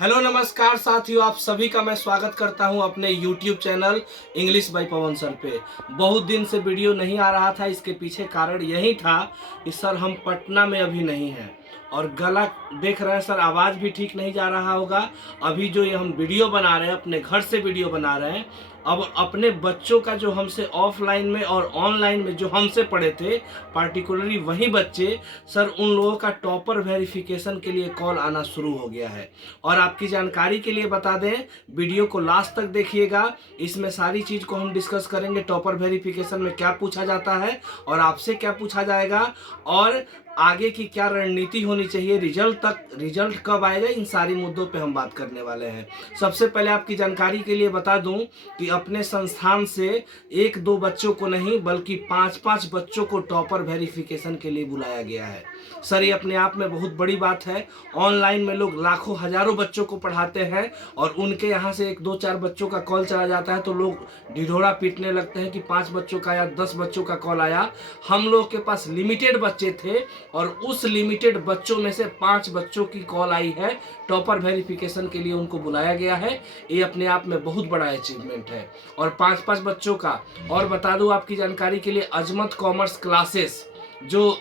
Hello नमस्कार साथियों, आप सभी का मैं स्वागत करता हूं अपने YouTube channel English by Pawan sir पे। बहुत दिन से वीडियो नहीं आ रहा था, इसके पीछे कारण यही था कि सर हम पटना में अभी नहीं हैं और गला देख रहे हैं सर, आवाज़ भी ठीक नहीं जा रहा होगा। अभी जो ये हम वीडियो बना रहे हैं, अपने घर से वीडियो बना रहे हैं। अब अपने बच्चों का जो हमसे ऑफलाइन में और ऑनलाइन में जो हमसे पढ़े थे, पार्टिकुलरली वही बच्चे, सर उन लोगों का टॉपर वेरिफिकेशन के लिए कॉल आना शुरू हो गया है। और आपकी जानकारी के लिए बता दें, वीडियो को लास्ट तक देखिएगा, इसमें सारी चीज़ को हम डिस्कस करेंगे। टॉपर वेरिफिकेशन में क्या पूछा जाता है और आपसे क्या पूछा जाएगा और आगे की क्या रणनीति होनी चाहिए, रिजल्ट कब आएगा, इन सारी मुद्दों पे हम बात करने वाले हैं। सबसे पहले आपकी जानकारी के लिए बता दूं कि अपने संस्थान से एक दो बच्चों को नहीं बल्कि पांच पांच बच्चों को टॉपर वेरिफिकेशन के लिए बुलाया गया है। सर ये अपने आप में बहुत बड़ी बात है। ऑनलाइन में लोग लाखों हजारों बच्चों को पढ़ाते हैं और उनके यहाँ से एक दो चार बच्चों का कॉल चला जाता है तो लोग ढिढोरा पीटने लगते हैं कि 5 बच्चों का या 10 बच्चों का कॉल आया। हम लोग के पास लिमिटेड बच्चे थे और उस लिमिटेड बच्चों में से 5 बच्चों की कॉल आई है, टॉपर वेरिफिकेशन के लिए उनको बुलाया गया है। ये अपने आप में बहुत बड़ा अचीवमेंट है। और 5-5 बच्चों का, और बता दूं आपकी जानकारी के लिए, अजमत कॉमर्स क्लासेस जो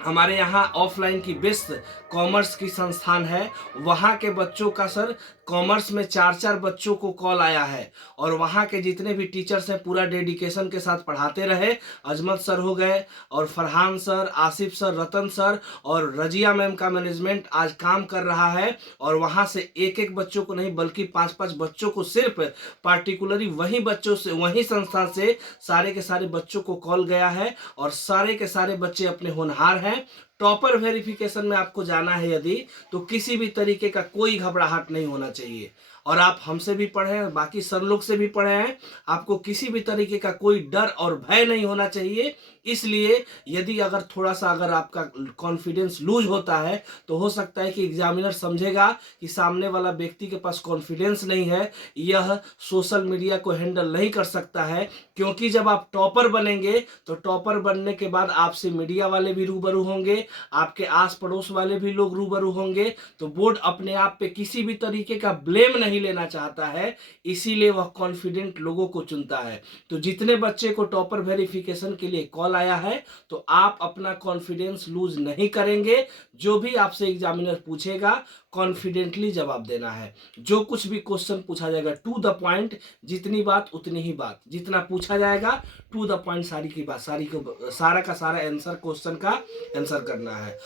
हमारे यहाँ ऑफलाइन की बेस्ट कॉमर्स की संस्थान है, वहाँ के बच्चों का सर कॉमर्स में 4-4 बच्चों को कॉल आया है और वहाँ के जितने भी टीचर्स हैं पूरा डेडिकेशन के साथ पढ़ाते रहे। अजमत सर हो गए और फरहान सर, आसिफ सर, रतन सर और रजिया मैम का मैनेजमेंट आज काम कर रहा है और वहाँ से एक एक बच्चों को नहीं बल्कि 5-5 बच्चों को, सिर्फ पार्टिकुलरली वही बच्चों से, वही संस्था से सारे के सारे बच्चों को कॉल गया है और सारे के सारे बच्चे अपने होनहार हैं। टॉपर वेरिफिकेशन में आपको जाना है यदि, तो किसी भी तरीके का कोई घबराहट नहीं होना चाहिए। और आप हमसे भी पढ़े हैं, बाकी सर लोग से भी पढ़े हैं, आपको किसी भी तरीके का कोई डर और भय नहीं होना चाहिए। इसलिए यदि अगर थोड़ा सा अगर आपका कॉन्फिडेंस लूज होता है तो हो सकता है कि एग्जामिनर समझेगा कि सामने वाला व्यक्ति के पास कॉन्फिडेंस नहीं है, यह सोशल मीडिया को हैंडल नहीं कर सकता है। क्योंकि जब आप टॉपर बनेंगे तो टॉपर बनने के बाद आपसे मीडिया वाले भी रूबरू होंगे, आपके आस पड़ोस वाले भी लोग रूबरू होंगे। तो बोर्ड अपने आप पे किसी भी तरीके का ब्लेम नहीं लेना चाहता है, इसीलिए वह कॉन्फिडेंट लोगों को चुनता है। तो जितने बच्चे को टॉपर वेरिफिकेशन के लिए कॉल आया है तो आप अपना कॉन्फिडेंस लूज नहीं करेंगे। जो भी आपसे एग्जामिनर पूछेगा कॉन्फिडेंटली जवाब देना है। जो कुछ भी क्वेश्चन पूछा जाएगा टू द पॉइंट, जितनी बात उतनी ही बात, जितना पूछा जाएगा टू द पॉइंट सारी की बात, सारा का सारा आंसर, क्वेश्चन का आंसर करना है।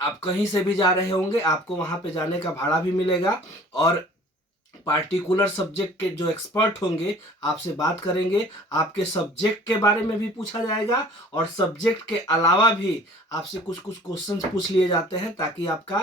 आप कहीं से भी जा रहे होंगे, आपको वहां पे जाने का भाड़ा भी मिलेगा और पार्टिकुलर सब्जेक्ट के जो एक्सपर्ट होंगे आपसे बात करेंगे। आपके सब्जेक्ट के बारे में भी पूछा जाएगा और सब्जेक्ट के अलावा भी आपसे कुछ कुछ क्वेश्चंस पूछ लिए जाते हैं ताकि आपका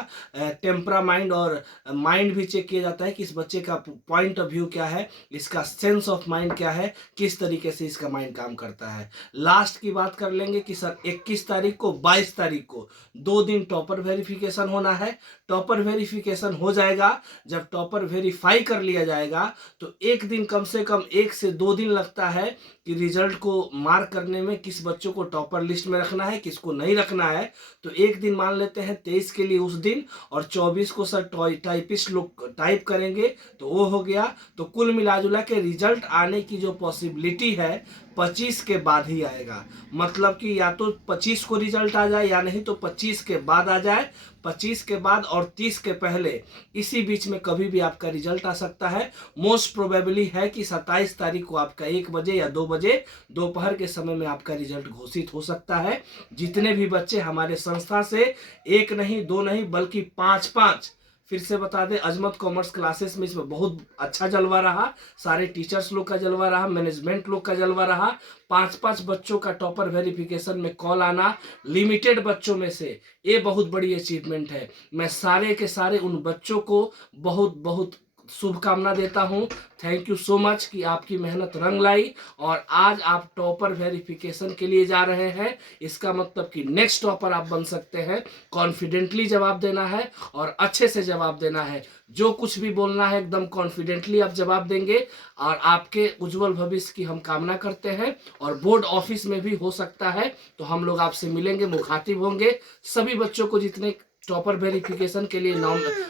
टेम्परा माइंड और माइंड भी चेक किया जाता है कि इस बच्चे का पॉइंट ऑफ व्यू क्या है, इसका सेंस ऑफ माइंड क्या है, किस तरीके से इसका माइंड काम करता है। लास्ट की बात कर लेंगे कि सर 21 तारीख को, 22 तारीख को 2 दिन टॉपर वेरिफिकेशन होना है। टॉपर वेरिफिकेशन हो जाएगा, जब टॉपर वेरीफाई कर लिया जाएगा तो एक दिन, कम से कम 1 से 2 दिन लगता है कि रिजल्ट को मार्क करने में, किस बच्चों को टॉपर लिस्ट में रखना है, किसको नहीं रखना है। तो एक दिन मान लेते हैं 23 के लिए उस दिन, और 24 को सर टाइपिस्ट लोग टाइप करेंगे तो वो हो गया। तो कुल मिलाजुला के रिजल्ट आने की जो पॉसिबिलिटी है 25 के बाद ही आएगा। मतलब कि या तो 25 को रिजल्ट आ जाए या नहीं तो 25 के बाद आ जाए। 25 के बाद और 30 के पहले, इसी बीच में कभी भी आपका रिजल्ट आ सकता है। मोस्ट प्रोबेबली है कि 27 तारीख को आपका 1 बजे या 2 बजे दोपहर के समय में आपका रिजल्ट घोषित हो सकता है। जितने भी बच्चे हमारे संस्था से, एक नहीं दो नहीं बल्कि 5-5, फिर से बता दें, अजमत कॉमर्स क्लासेस में इसमें बहुत अच्छा जलवा रहा, सारे टीचर्स लोग का जलवा रहा, मैनेजमेंट लोग का जलवा रहा। 5-5 बच्चों का टॉपर वेरिफिकेशन में कॉल आना लिमिटेड बच्चों में से, ये बहुत बड़ी अचीवमेंट है। मैं सारे के सारे उन बच्चों को बहुत बहुत शुभकामना देता हूं। थैंक यू सो मच कि आपकी मेहनत रंग लाई और आज आप टॉपर वेरिफिकेशन के लिए जा रहे हैं। इसका मतलब कि नेक्स्ट टॉपर आप बन सकते हैं। कॉन्फिडेंटली जवाब देना है और अच्छे से जवाब देना है। जो कुछ भी बोलना है एकदम कॉन्फिडेंटली आप जवाब देंगे और आपके उज्जवल भविष्य की हम कामना करते हैं। और बोर्ड ऑफिस में भी हो सकता है तो हम लोग आपसे मिलेंगे, मुखातिब होंगे। सभी बच्चों को, जितने टॉपर वेरिफिकेशन के लिए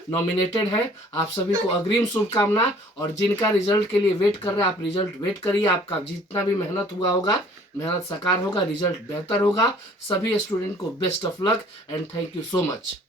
नॉमिनेटेड है। आप सभी को अग्रिम शुभकामना। और जिनका रिजल्ट के लिए वेट कर रहे हैं, आप रिजल्ट वेट करिए। आपका जितना भी मेहनत हुआ होगा, मेहनत साकार होगा, रिजल्ट बेहतर होगा। सभी स्टूडेंट को best of luck and thank you so much.